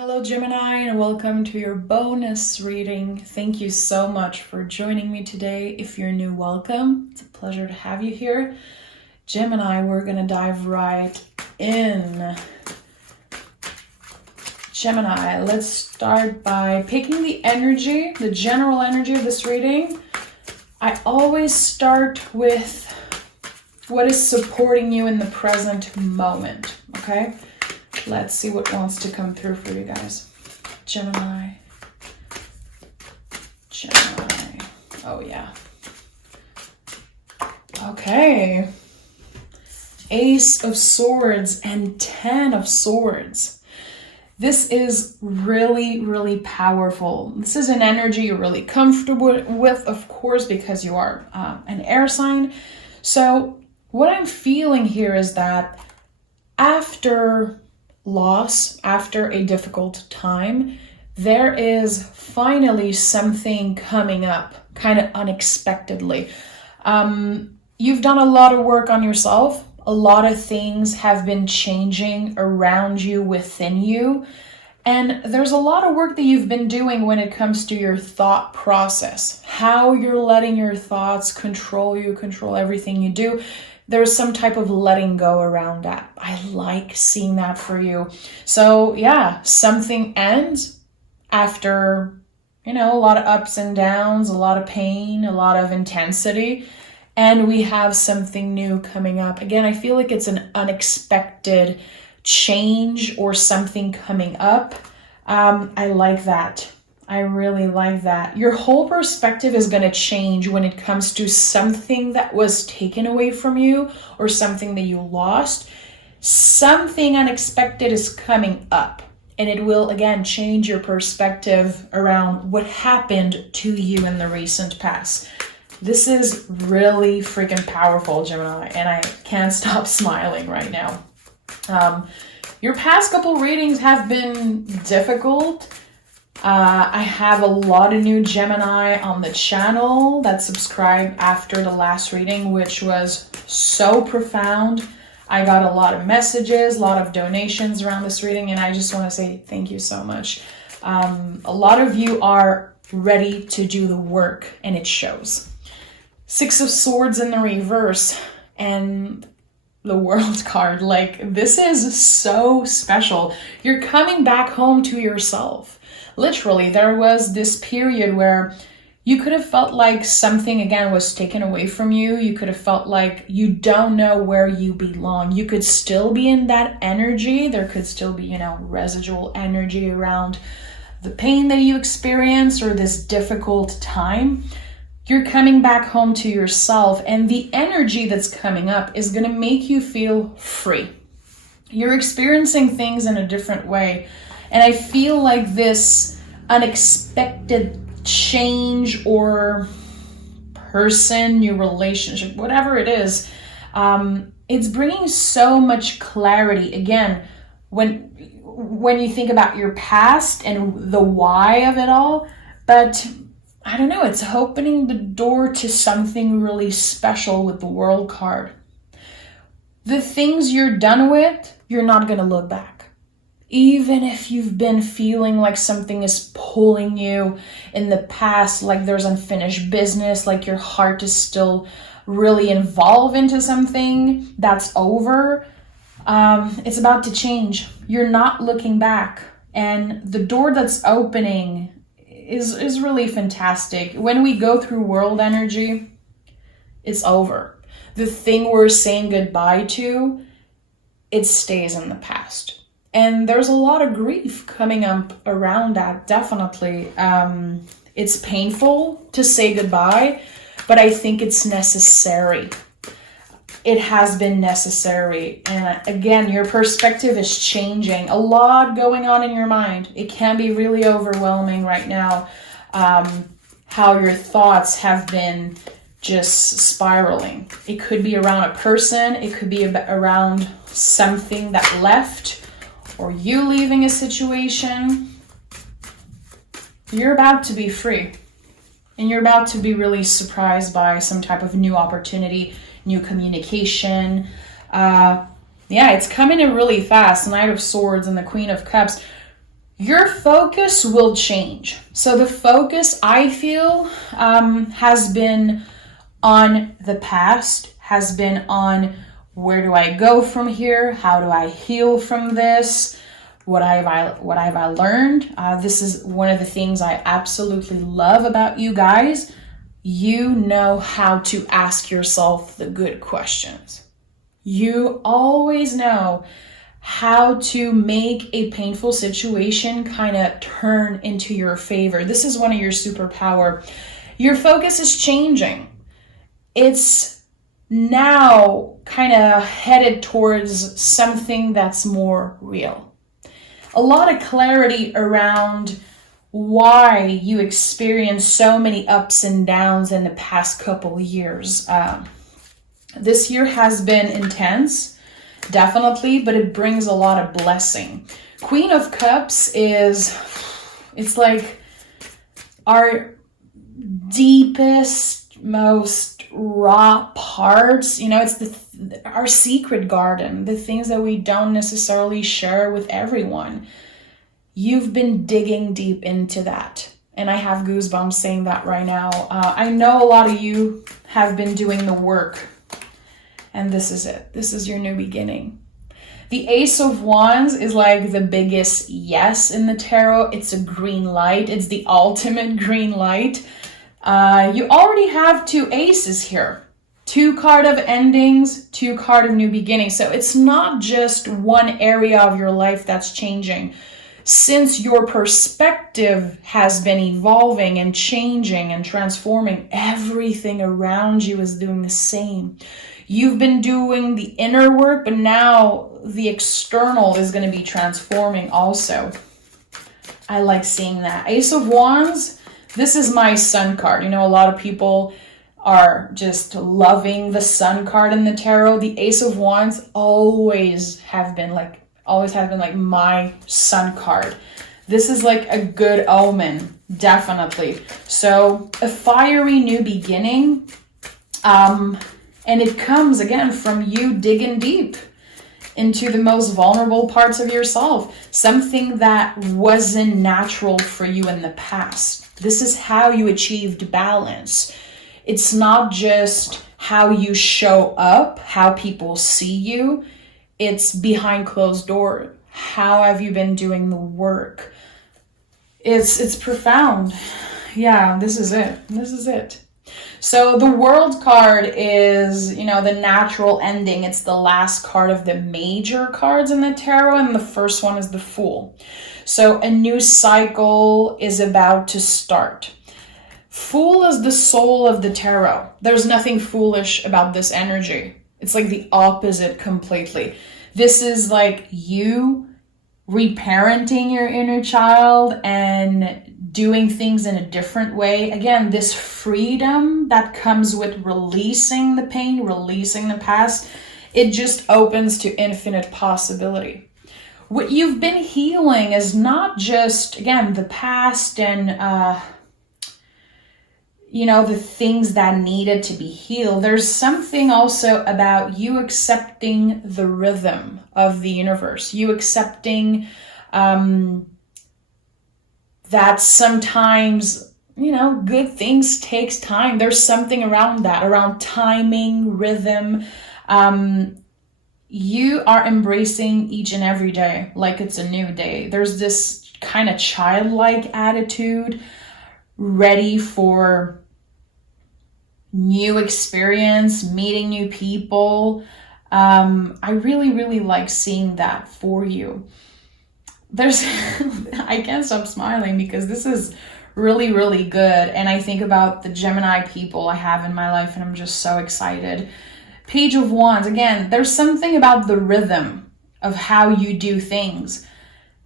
Hello Gemini, and welcome to your bonus reading. Thank you so much for joining me today. If you're new, welcome. It's a pleasure to have you here. Gemini, we're gonna dive right in. Gemini, let's start by picking the energy, the general energy of this reading. I always start with what is supporting you in the present moment, okay? Let's see what wants to come through for you guys. Gemini. Oh, yeah. Okay. Ace of Swords and 10 of Swords. This is really, really powerful. This is an energy you're really comfortable with, of course, because you are an air sign. So what I'm feeling here is that after loss, after a difficult time, there is finally something coming up kind of unexpectedly. You've done a lot of work on yourself. A lot of things have been changing around you, within you. And there's a lot of work that you've been doing when it comes to your thought process, how you're letting your thoughts control you, control everything you do. There's some type of letting go around that. I like seeing that for you. So yeah, something ends after, a lot of ups and downs, a lot of pain, a lot of intensity, and we have something new coming up. Again, I feel like it's an unexpected change or something coming up. I like that. I really like that. Your whole perspective is going to change when it comes to something that was taken away from you or something that you lost. Something unexpected is coming up, and it will again change your perspective around what happened to you in the recent past. This is really freaking powerful, Gemini, and I can't stop smiling right now. Your past couple readings have been difficult. I have a lot of new Gemini on the channel that subscribed after the last reading, which was so profound. I got a lot of messages, a lot of donations around this reading, and I just want to say thank you so much. A lot of you are ready to do the work, and it shows. 6 of Swords in the reverse, and the World card. This is so special. You're coming back home to yourself. Literally, there was this period where you could have felt like something, again, was taken away from you. You could have felt like you don't know where you belong. You could still be in that energy. There could still be, residual energy around the pain that you experienced or this difficult time. You're coming back home to yourself, and the energy that's coming up is going to make you feel free. You're experiencing things in a different way. And I feel like this unexpected change or person, new relationship, whatever it is, it's bringing so much clarity. Again, when you think about your past and the why of it all, but I don't know, it's opening the door to something really special with the World card. The things you're done with, you're not going to look back. Even if you've been feeling like something is pulling you in the past, like there's unfinished business, like your heart is still really involved into something that's over, it's about to change. You're not looking back. And the door that's opening is really fantastic. When we go through world energy, it's over. The thing we're saying goodbye to, it stays in the past. And there's a lot of grief coming up around that, definitely. It's painful to say goodbye, but I think it's necessary. It has been necessary. And again, your perspective is changing. A lot going on in your mind. It can be really overwhelming right now, how your thoughts have been just spiraling. It could be around a person. It could be around something that left, or you leaving a situation. You're about to be free. And you're about to be really surprised by some type of new opportunity, new communication. It's coming in really fast. Knight of Swords and the Queen of Cups. your focus will change. So the focus, I feel, has been on the past, has been on where do I go from here? How do I heal from this? What have I learned? This is one of the things I absolutely love about you guys. You know how to ask yourself the good questions. You always know how to make a painful situation kind of turn into your favor. This is one of your superpower. Your focus is changing. It's now kind of headed towards something that's more real. A lot of clarity around why you experienced so many ups and downs in the past couple of years. This year has been intense, definitely, but it brings a lot of blessing. Queen of Cups it's like our deepest, most raw parts. It's our secret garden, the things that we don't necessarily share with everyone. You've been digging deep into that. And I have goosebumps saying that right now. I know a lot of you have been doing the work. And this is it. This is your new beginning. The Ace of Wands is like the biggest yes in the tarot. It's a green light. It's the ultimate green light. You already have 2 aces here. 2 card of endings, 2 card of new beginnings. So it's not just one area of your life that's changing. Since your perspective has been evolving and changing and transforming, everything around you is doing the same. You've been doing the inner work, but now the external is going to be transforming also. I like seeing that. Ace of Wands, this is my sun card. A lot of people are just loving the sun card in the tarot. The Ace of Wands always have been like my sun card. This is like a good omen, definitely. So a fiery new beginning. And it comes again from you digging deep into the most vulnerable parts of yourself. Something that wasn't natural for you in the past. This is how you achieved balance. It's not just how you show up, how people see you. It's behind closed doors. How have you been doing the work? It's profound. Yeah, this is it. This is it. So the World card is, the natural ending. It's the last card of the major cards in the tarot, and the first one is the Fool. So a new cycle is about to start. Fool is the soul of the tarot. There's nothing foolish about this energy. It's like the opposite completely. This is like you reparenting your inner child and doing things in a different way. Again, this freedom that comes with releasing the pain, releasing the past, it just opens to infinite possibility. What you've been healing is not just, again, the past and, the things that needed to be healed. There's something also about you accepting the rhythm of the universe, you accepting that sometimes, good things takes time. There's something around that, around timing, rhythm. You are embracing each and every day like it's a new day. There's this kind of childlike attitude, ready for new experience, meeting new people. I really, really like seeing that for you. I can't stop smiling because this is really, really good. And I think about the Gemini people I have in my life and I'm just so excited. Page of Wands, again, there's something about the rhythm of how you do things.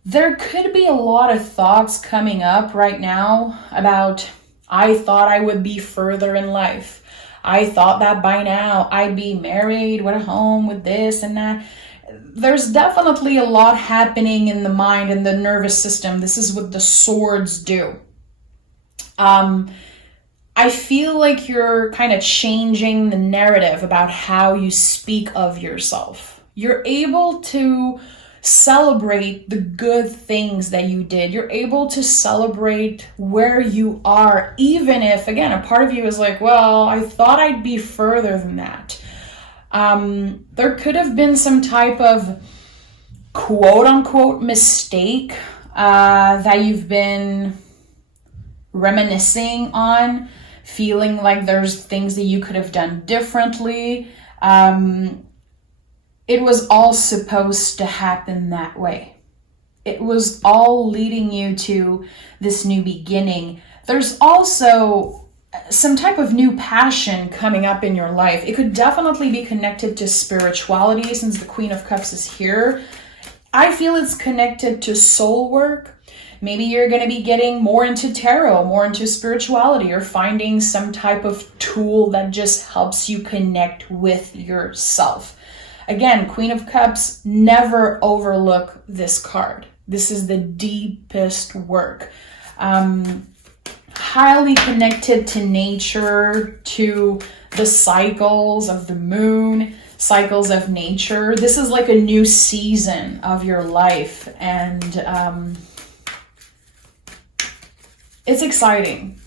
There could be a lot of thoughts coming up right now about, I thought I would be further in life. I thought that by now I'd be married with a home with this and that. There's definitely a lot happening in the mind and the nervous system. This is what the swords do. I feel like you're kind of changing the narrative about how you speak of yourself. You're able to celebrate the good things that you did. You're able to celebrate where you are, even if, again, a part of you is like, well, I thought I'd be further than that. There could have been some type of quote unquote mistake that you've been reminiscing on, feeling like there's things that you could have done differently. It was all supposed to happen that way. It was all leading you to this new beginning. There's also some type of new passion coming up in your life. It could definitely be connected to spirituality, since the Queen of Cups is here. I feel it's connected to soul work. Maybe you're going to be getting more into tarot, more into spirituality, or finding some type of tool that just helps you connect with yourself. Again, Queen of Cups, never overlook this card. This is the deepest work. Highly connected to nature, to the cycles of the moon, cycles of nature. This is like a new season of your life, and it's exciting.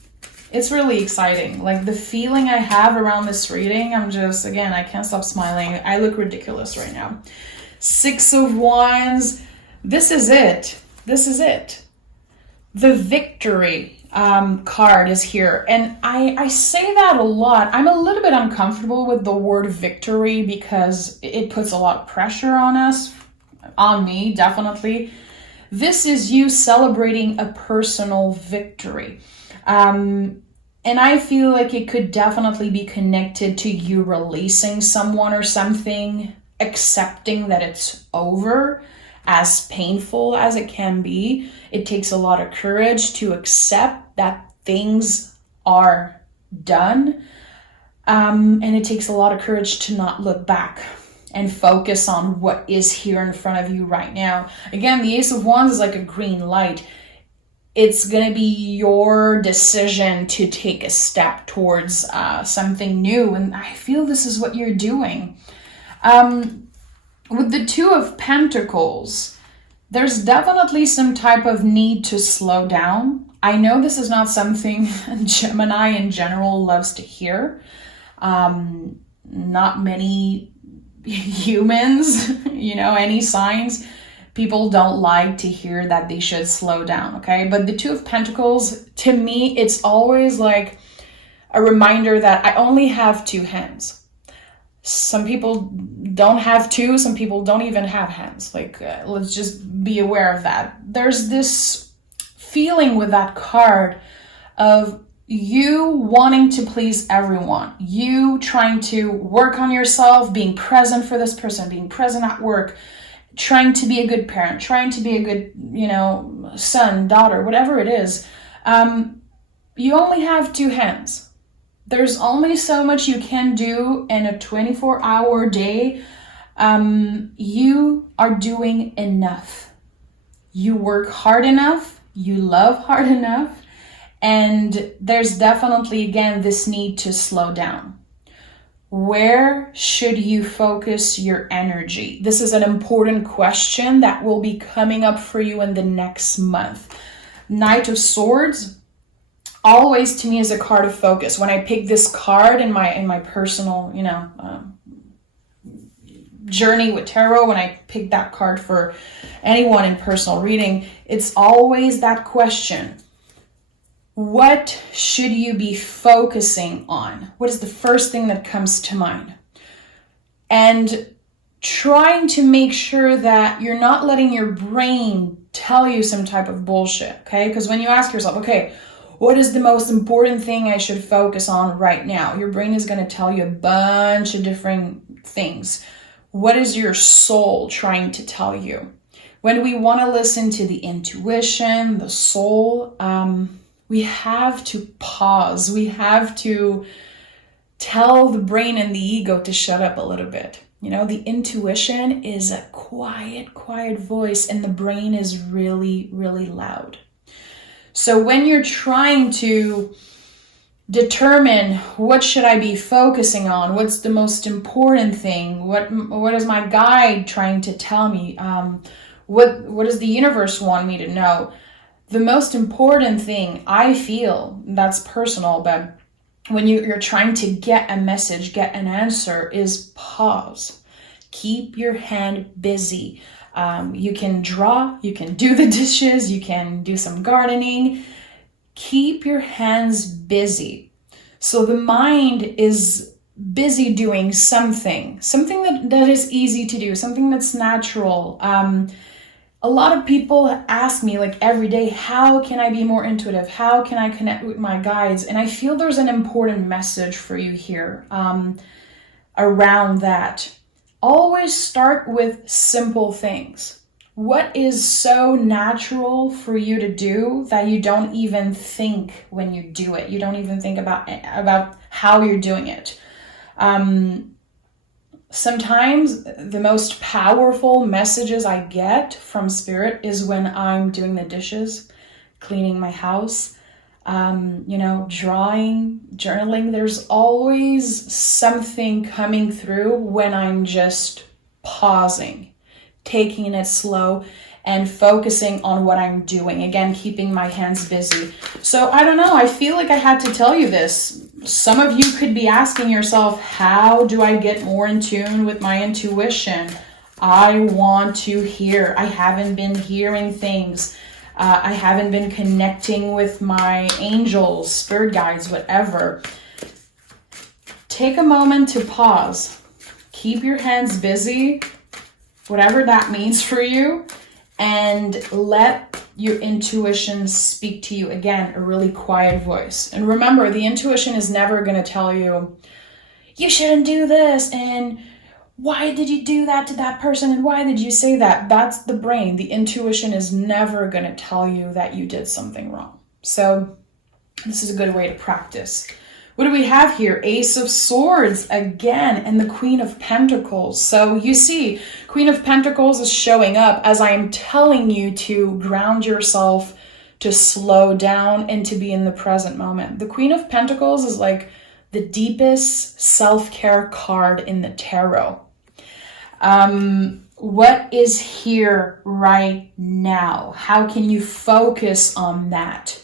It's really exciting. Like, the feeling I have around this reading, again, I can't stop smiling. I look ridiculous right now. 6 of Wands. This is it. This is it. The Victory card is here. And I say that a lot. I'm a little bit uncomfortable with the word victory because it puts a lot of pressure on us, on me, definitely. This is you celebrating a personal victory. And I feel like it could definitely be connected to you releasing someone or something, accepting that it's over, as painful as it can be. It takes a lot of courage to accept that things are done. And it takes a lot of courage to not look back and focus on what is here in front of you right now. Again, the Ace of Wands is like a green light. It's going to be your decision to take a step towards something new. And I feel this is what you're doing. With the Two of Pentacles, there's definitely some type of need to slow down. I know this is not something Gemini in general loves to hear. Not many humans, any signs, people don't like to hear that they should slow down, okay? But the Two of Pentacles, to me, it's always like a reminder that I only have two hands. Some people don't have two, some people don't even have hands. Let's just be aware of that. There's this feeling with that card of you wanting to please everyone, you trying to work on yourself, being present for this person, being present at work, trying to be a good parent, trying to be a good, son, daughter, whatever it is. You only have two hands. There's only so much you can do in a 24-hour day. You are doing enough. You work hard enough. You love hard enough. And there's definitely, again, this need to slow down. Where should you focus your energy? This is an important question that will be coming up for you in the next month. Knight of Swords always to me is a card of focus. When I pick this card in my personal, journey with tarot, when I pick that card for anyone in personal reading, it's always that question. What should you be focusing on? What is the first thing that comes to mind? And trying to make sure that you're not letting your brain tell you some type of bullshit, okay? Because when you ask yourself, okay, what is the most important thing I should focus on right now? Your brain is going to tell you a bunch of different things. What is your soul trying to tell you? When we want to listen to the intuition, the soul, we have to pause. We have to tell the brain and the ego to shut up a little bit. The intuition is a quiet voice, and the brain is really, really loud. So when you're trying to determine what should I be focusing on, what's the most important thing, what is my guide trying to tell me, What does the universe want me to know? The most important thing I feel, that's personal, but when you're trying to get a message, get an answer, is pause. Keep your hand busy. You can draw, you can do the dishes, you can do some gardening. Keep your hands busy. So the mind is busy doing something that is easy to do, something that's natural. A lot of people ask me like every day, how can I be more intuitive? How can I connect with my guides? And I feel there's an important message for you here around that. Always start with simple things. What is so natural for you to do that you don't even think when you do it? You don't even think about how you're doing it. Sometimes the most powerful messages I get from spirit is when I'm doing the dishes, cleaning my house, drawing, journaling. There's always something coming through when I'm just pausing, taking it slow, and focusing on what I'm doing. Again, keeping my hands busy. So I don't know, I feel like I had to tell you this. Some of you could be asking yourself, how do I get more in tune with my intuition? I want to hear. I haven't been hearing things. I haven't been connecting with my angels, spirit guides, whatever. Take a moment to pause. Keep your hands busy, whatever that means for you, and let your intuition speak to you. Again, a really quiet voice. And remember, the intuition is never going to tell you, you shouldn't do this, and why did you do that to that person, and why did you say that? That's the brain. The intuition is never going to tell you that you did something wrong. So this is a good way to practice. What do we have here? Ace of Swords again, and the Queen of Pentacles. So you see, Queen of Pentacles is showing up as I'm telling you to ground yourself, to slow down, and to be in the present moment. The Queen of Pentacles is like the deepest self-care card in the tarot. What is here right now? How can you focus on that?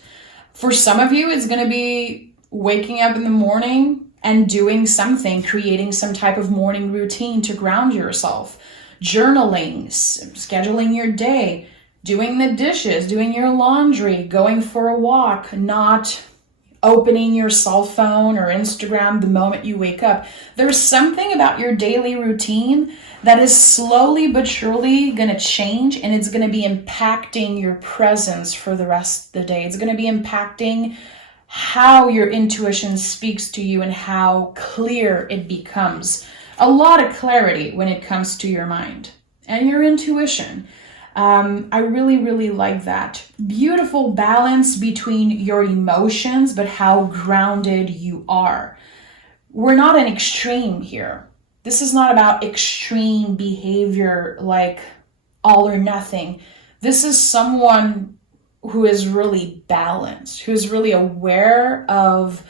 For some of you, it's going to be waking up in the morning and doing something, creating some type of morning routine to ground yourself, journaling, scheduling your day, doing the dishes, doing your laundry, going for a walk, not opening your cell phone or Instagram the moment you wake up. There's something about your daily routine that is slowly but surely going to change, and it's going to be impacting your presence for the rest of the day. It's going to be impacting how your intuition speaks to you and how clear it becomes. A lot of clarity when it comes to your mind and your intuition. I really, really like that. Beautiful balance between your emotions, but how grounded you are. We're not an extreme here. This is not about extreme behavior like all or nothing. This is someone who is really balanced, who is really aware of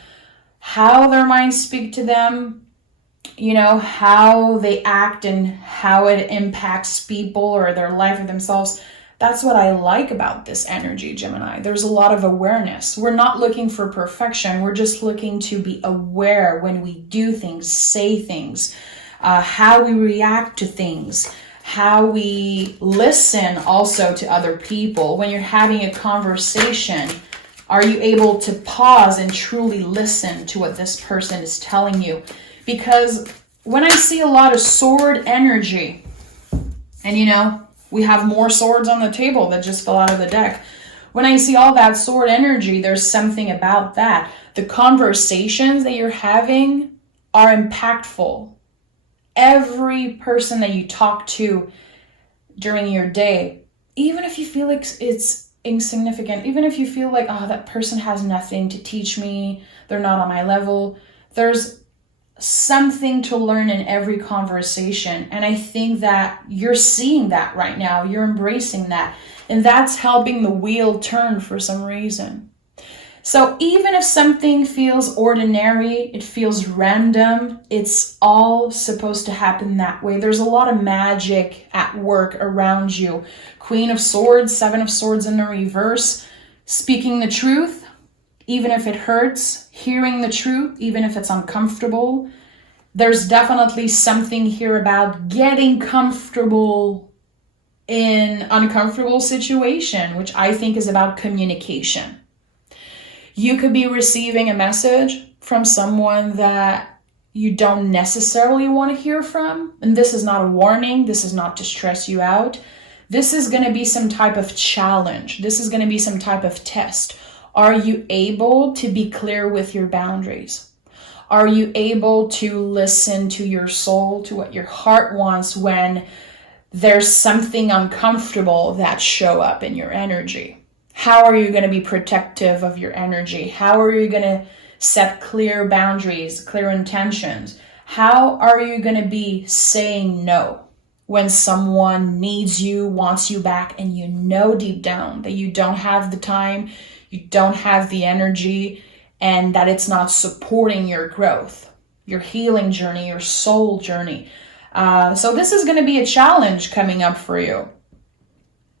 how their minds speak to them, how they act and how it impacts people or their life or themselves. That's what I like about this energy, Gemini. There's a lot of awareness. We're not looking for perfection. We're just looking to be aware when we do things, say things, how we react to things, how we listen also to other people. When you're having a conversation, are you able to pause and truly listen to what this person is telling you? Because when I see a lot of sword energy, and we have more swords on the table that just fell out of the deck. When I see all that sword energy, there's something about that. The conversations that you're having are impactful. Every person that you talk to during your day, even if you feel like it's insignificant, even if you feel like, oh, that person has nothing to teach me, they're not on my level, there's something to learn in every conversation. And I think that you're seeing that right now. You're embracing that. And that's helping the wheel turn for some reason. So even if something feels ordinary, it feels random, it's all supposed to happen that way. There's a lot of magic at work around you. Queen of Swords, Seven of Swords in the reverse, speaking the truth, even if it hurts, hearing the truth, even if it's uncomfortable. There's definitely something here about getting comfortable in uncomfortable situation, which I think is about communication. You could be receiving a message from someone that you don't necessarily want to hear from. And this is not a warning. This is not to stress you out. This is going to be some type of challenge. This is going to be some type of test. Are you able to be clear with your boundaries? Are you able to listen to your soul, to what your heart wants when there's something uncomfortable that show up in your energy? How are you going to be protective of your energy? How are you going to set clear boundaries, clear intentions? How are you going to be saying no when someone needs you, wants you back, and you know deep down that you don't have the time, you don't have the energy, and that it's not supporting your growth, your healing journey, your soul journey? So this is going to be a challenge coming up for you.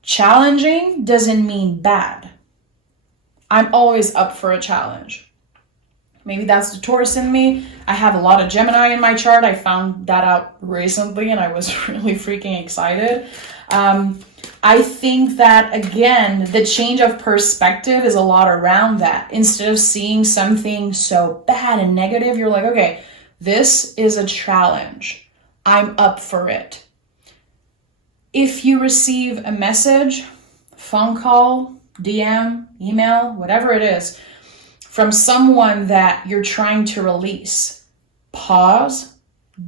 Challenging doesn't mean bad. I'm always up for a challenge. Maybe that's the Taurus in me. I have a lot of Gemini in my chart. I found that out recently and I was really freaking excited. I think that, again, the change of perspective is a lot around that. Instead of seeing something so bad and negative, you're like, okay, this is a challenge. I'm up for it. If you receive a message, phone call, DM, email, whatever it is, from someone that you're trying to release, pause,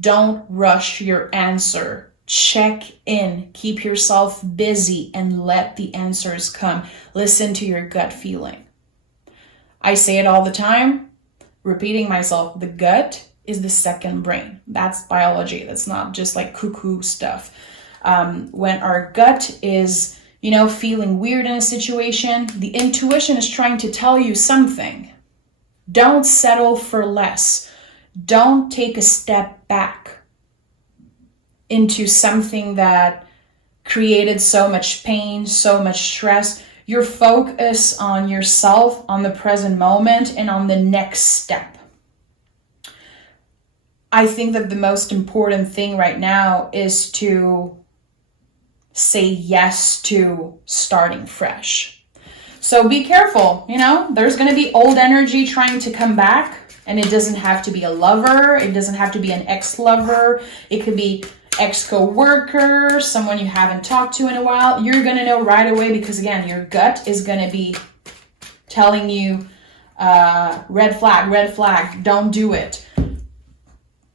don't rush your answer. Check in, keep yourself busy, and let the answers come. Listen to your gut feeling. I say it all the time, repeating myself, the gut is the second brain. That's biology. That's not just like cuckoo stuff. When our gut is, feeling weird in a situation, the intuition is trying to tell you something. Don't settle for less. Don't take a step back into something that created so much pain, so much stress. Your focus on yourself, on the present moment, and on the next step. I think that the most important thing right now is to say yes to starting fresh. So be careful, there's going to be old energy trying to come back, and it doesn't have to be a lover. It doesn't have to be an ex-lover. It could be ex-co-worker, someone you haven't talked to in a while. You're going to know right away because, again, your gut is going to be telling you, red flag, don't do it.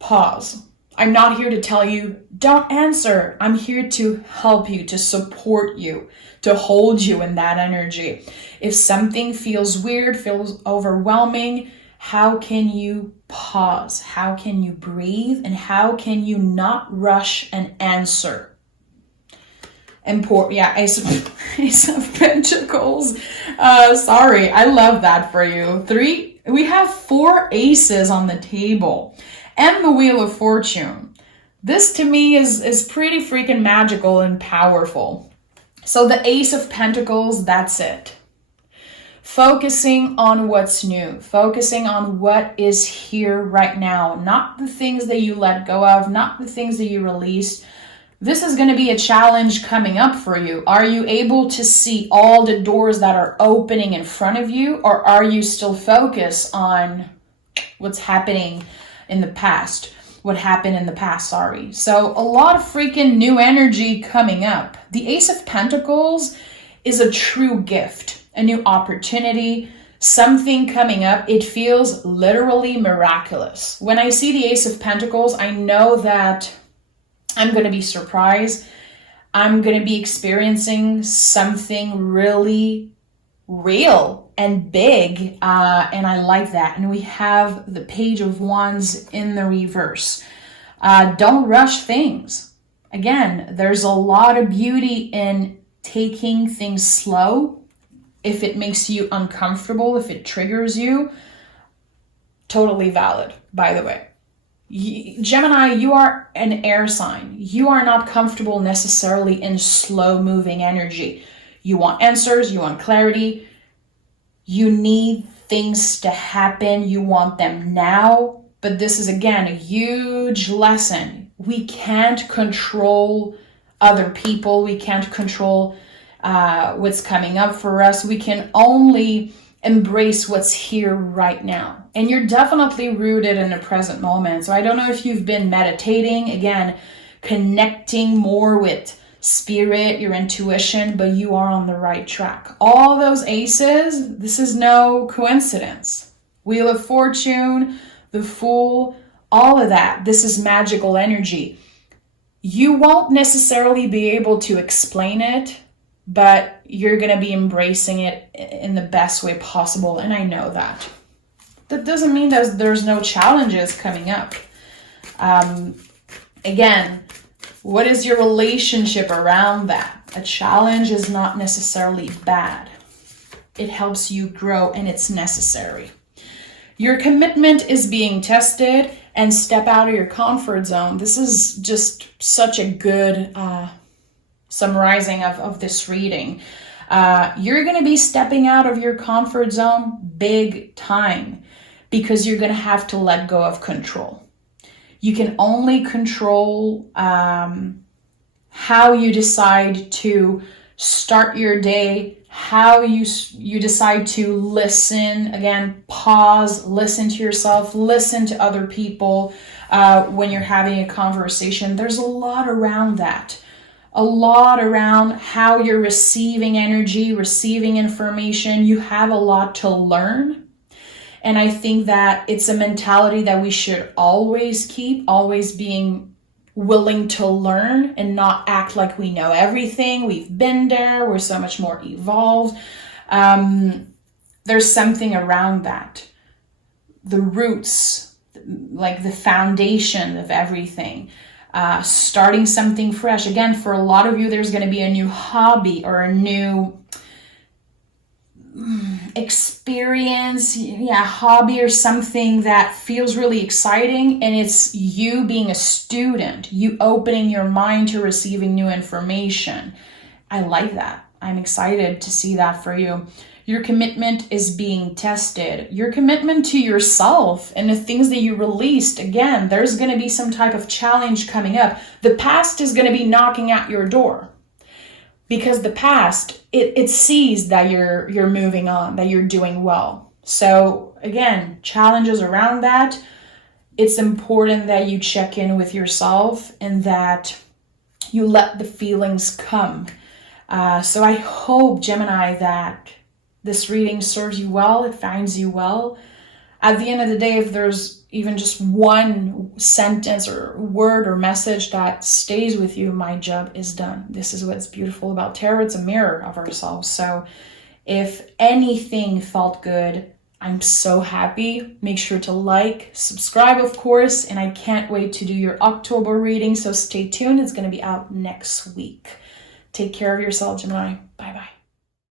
Pause. I'm not here to tell you, don't answer. I'm here to help you, to support you, to hold you in that energy. If something feels weird, feels overwhelming, how can you pause? How can you breathe? And how can you not rush an answer? Ace of Pentacles. Sorry, I love that for you. We have 4 aces on the table. And the Wheel of Fortune. This to me is pretty freaking magical and powerful. So the Ace of Pentacles, that's it. Focusing on what's new. Focusing on what is here right now. Not the things that you let go of. Not the things that you released. This is going to be a challenge coming up for you. Are you able to see all the doors that are opening in front of you? Or are you still focused on what's happening in the past? What happened in the past, sorry. So a lot of freaking new energy coming up. The Ace of Pentacles is a true gift, a new opportunity, something coming up. It feels literally miraculous. When I see the Ace of Pentacles, I know that I'm going to be surprised. I'm going to be experiencing something really real and big, and I like that. And we have the Page of Wands in the reverse. Don't rush things. Again, there's a lot of beauty in taking things slow, If it makes you uncomfortable, if it triggers you, totally valid, by the way. Gemini, you are an air sign. You are not comfortable necessarily in slow moving energy. You want answers, you want clarity, you need things to happen, you want them now. But this is, again, a huge lesson. We can't control other people. We can't control what's coming up for us. We can only embrace what's here right now. And you're definitely rooted in the present moment. So I don't know if you've been meditating, again, connecting more with spirit, your intuition, but you are on the right track. All those aces, this is no coincidence. Wheel of Fortune, the Fool, all of that. This is magical energy. You won't necessarily be able to explain it, but you're going to be embracing it in the best way possible. And I know that. That doesn't mean that there's no challenges coming up. Again, what is your relationship around that? A challenge is not necessarily bad. It helps you grow and it's necessary. Your commitment is being tested, and step out of your comfort zone. This is just such a good summarizing of this reading. You're going to be stepping out of your comfort zone big time because you're going to have to let go of control. You can only control how you decide to start your day, how you decide to listen, again, pause, listen to yourself, listen to other people when you're having a conversation. There's a lot around that. A lot around how you're receiving energy, receiving information. You have a lot to learn. And I think that it's a mentality that we should always keep, always being willing to learn and not act like we know everything. We've been there. We're so much more evolved. There's something around that. The roots, like the foundation of everything. Starting something fresh. Again, for a lot of you, there's going to be a new hobby or a new experience, hobby or something that feels really exciting, and it's you being a student, you opening your mind to receiving new information. I like that. I'm excited to see that for you. Your commitment is being tested. Your commitment to yourself and the things that you released, again, there's going to be some type of challenge coming up. The past is going to be knocking at your door. Because the past, it sees that you're moving on, that you're doing well. So again, challenges around that. It's important that you check in with yourself and that you let the feelings come. So I hope, Gemini, that this reading serves you well, it finds you well. At the end of the day, if there's even just one sentence or word or message that stays with you, my job is done. This is what's beautiful about tarot. It's a mirror of ourselves. So if anything felt good, I'm so happy. Make sure to like, subscribe, of course, and I can't wait to do your October reading. So stay tuned. It's going to be out next week. Take care of yourself, Gemini. Bye-bye.